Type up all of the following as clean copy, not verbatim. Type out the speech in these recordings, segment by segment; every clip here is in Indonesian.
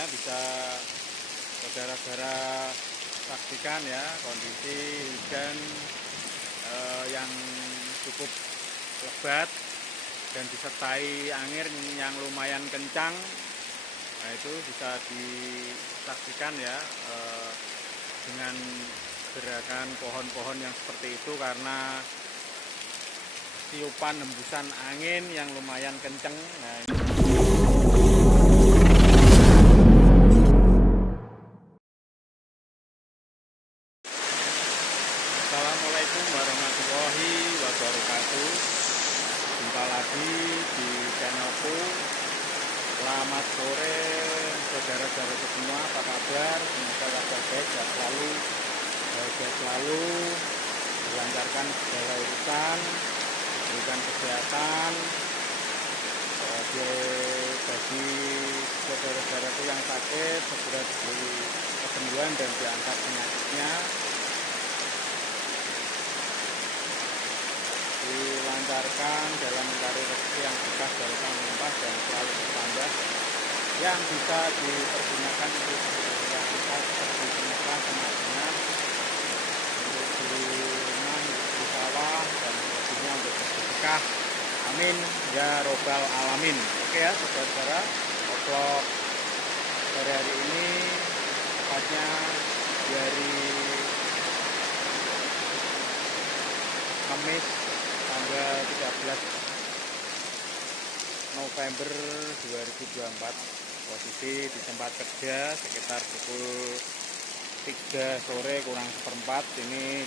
ya, bisa saudara-saudara saksikan ya kondisi hujan yang cukup lebat dan disertai angin yang lumayan kencang. Nah, itu bisa disaksikan ya dengan gerakan pohon-pohon yang seperti itu karena tiupan hembusan angin yang lumayan kencang. Nah, Assalamualaikum warahmatullahi wabarakatuh. Jumpa lagi di channelku. Selamat sore saudara-saudara semua, apa kabar? Semoga kabar baik, sehat selalu, bahagia selalu, dilancarkan segala urusan, berikan kesehatan bagi saudara-saudaraku yang sakit, segera diberi kesembuhan dan diangkat penyakitnya, dilancarkan dalam mencari rezeki yang berkah, barokah, melimpah dan selalu bertambah, yang bisa dipergunakan untuk diangkat seperti semesta, kemajuan, untuk beli rumah, untuk beli sawah dan sebagainya untuk bersedekah. Amin ya robbal alamin. Oke ya saudara-saudara, vlog sore hari ini tepatnya di hari Kamis tanggal 13 November 2024. Posisi di tempat kerja sekitar pukul 3 sore kurang seperempat. Ini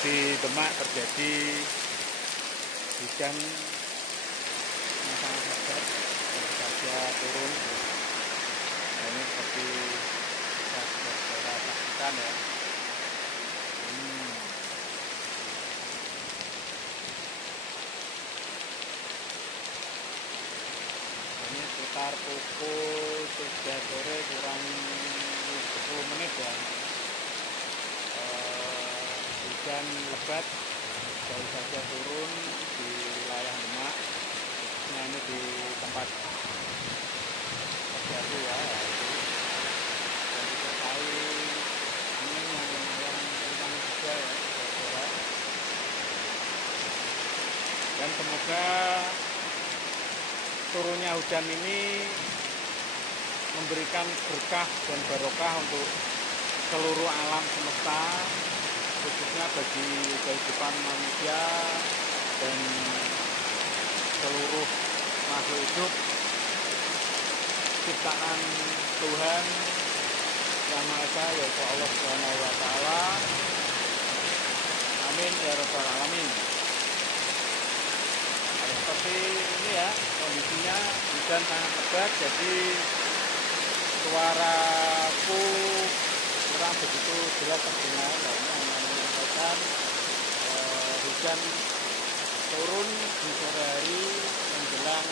di Demak terjadi hujan yang sangat lebat, baru saja turun. Nah, ini seperti bisa saudara saksikan ya. Ini sekitar pukul 3 sore kurang 10 menit ya. Hujan lebat baru saja turun di wilayah Demak, khususnya ini di tempat kerjaku ya, yaitu dan disertai angin yang lumayan kencang juga ya saudara. Dan semoga turunnya hujan ini memberikan berkah dan barokah untuk seluruh alam semesta, khususnya bagi kehidupan manusia dan seluruh makhluk hidup ciptaan Tuhan Yang Maha Esa, yaitu Allah Subhanahu wa Ta'ala. Amin ya rabbal alamin. Seperti ini ya kondisinya, hujan sangat lebat, jadi suaraku kurang begitu jelas terdengar karena hanya menyampaikan hujan turun di sore hari menjelang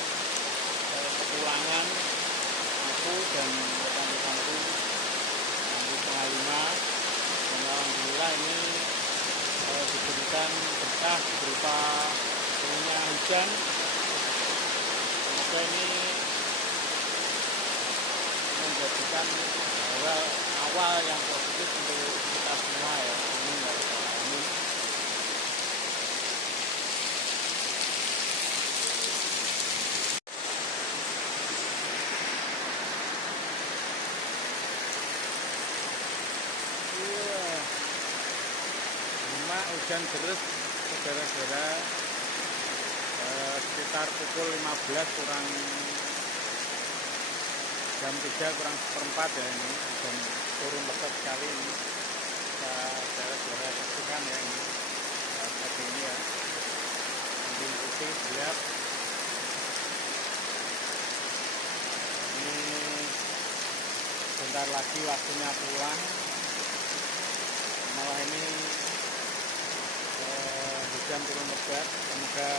kepulangan aku dan rekan-rekanku nanti setengah 5. Dan alhamdulillah ini diberikan berkah berupa turunnya hujan. Semoga ini menjadikan awal yang positif untuk kita semua ya. Amin ya rabbal alamin. Demak hujan deras saudara-saudara, sekitar pukul 15 kurang jam 3 kurang seperempat ya, ini hujan turun lebat sekali ini. Bisa saudara-saudara saksikan ya, ini seperti ini ya, mendung putih gelap. Ini bentar lagi waktunya pulang, malah ini hujan turun lebat. Semoga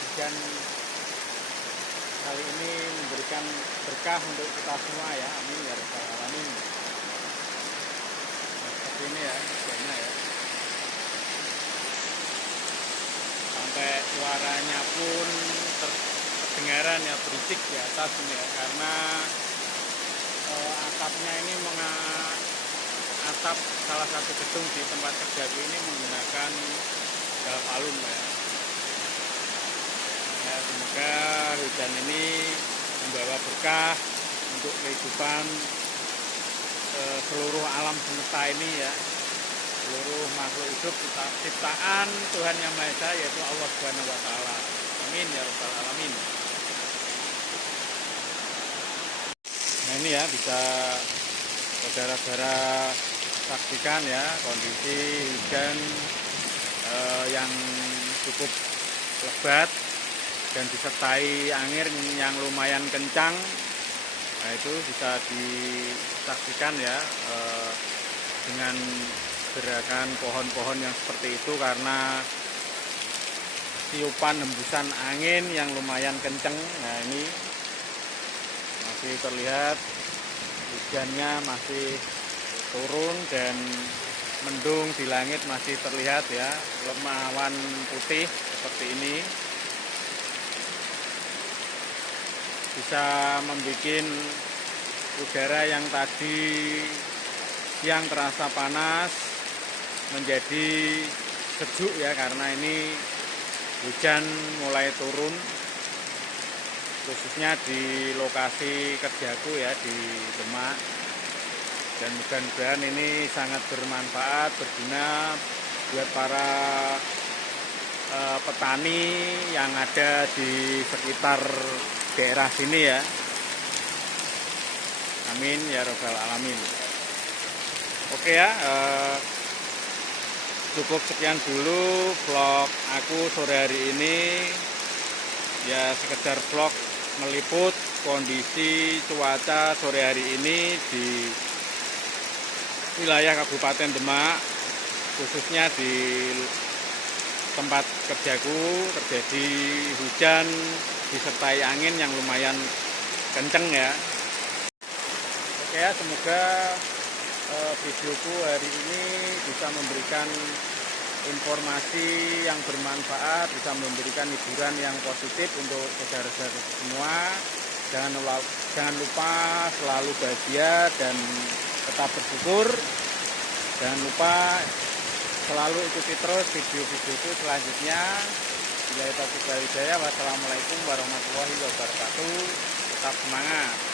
hujan kali ini memberikan berkah untuk kita semua ya. Amin ya rabbal alamin. Nah, seperti ini ya hujannya ya, sampai suaranya pun kedengaran ya berisik di atas ini ya, karena atapnya ini atap salah satu gedung di tempat kerjaku ini menggunakan galap alum ya. Ya, semoga hujan ini membawa berkah untuk kehidupan seluruh alam semesta ini ya, seluruh makhluk hidup ciptaan Tuhan Yang Maha Esa, yaitu Allah Subhanahu wa Ta'ala. Amin ya rabbal alamin. Nah ini ya, bisa saudara-saudara saksikan ya kondisi hujan yang cukup lebat dan disertai angin yang lumayan kencang. Nah itu bisa disaksikan ya dengan gerakan pohon-pohon yang seperti itu, karena tiupan hembusan angin yang lumayan kencang. Nah ini masih terlihat hujannya masih turun dan mendung di langit masih terlihat ya, awan putih seperti ini. Bisa membuat udara yang tadi siang terasa panas menjadi sejuk ya, karena ini hujan mulai turun, khususnya di lokasi kerjaku ya di Demak. Dan mudah-mudahan ini sangat bermanfaat, berguna buat para petani yang ada di sekitar daerah sini ya. Amin ya rabbal alamin. Oke ya, cukup sekian dulu vlog aku sore hari ini. Ya sekedar vlog meliput kondisi cuaca sore hari ini di wilayah Kabupaten Demak, khususnya di tempat kerjaku terjadi hujan disertai angin yang lumayan kenceng ya. Oke ya, semoga videoku hari ini bisa memberikan informasi yang bermanfaat, bisa memberikan hiburan yang positif untuk saudara-saudara semua. Jangan lupa selalu bahagia dan tetap bersyukur. Jangan lupa selalu ikuti terus video-videoku selanjutnya. Wassalamualaikum warahmatullahi wabarakatuh. Tetap semangat.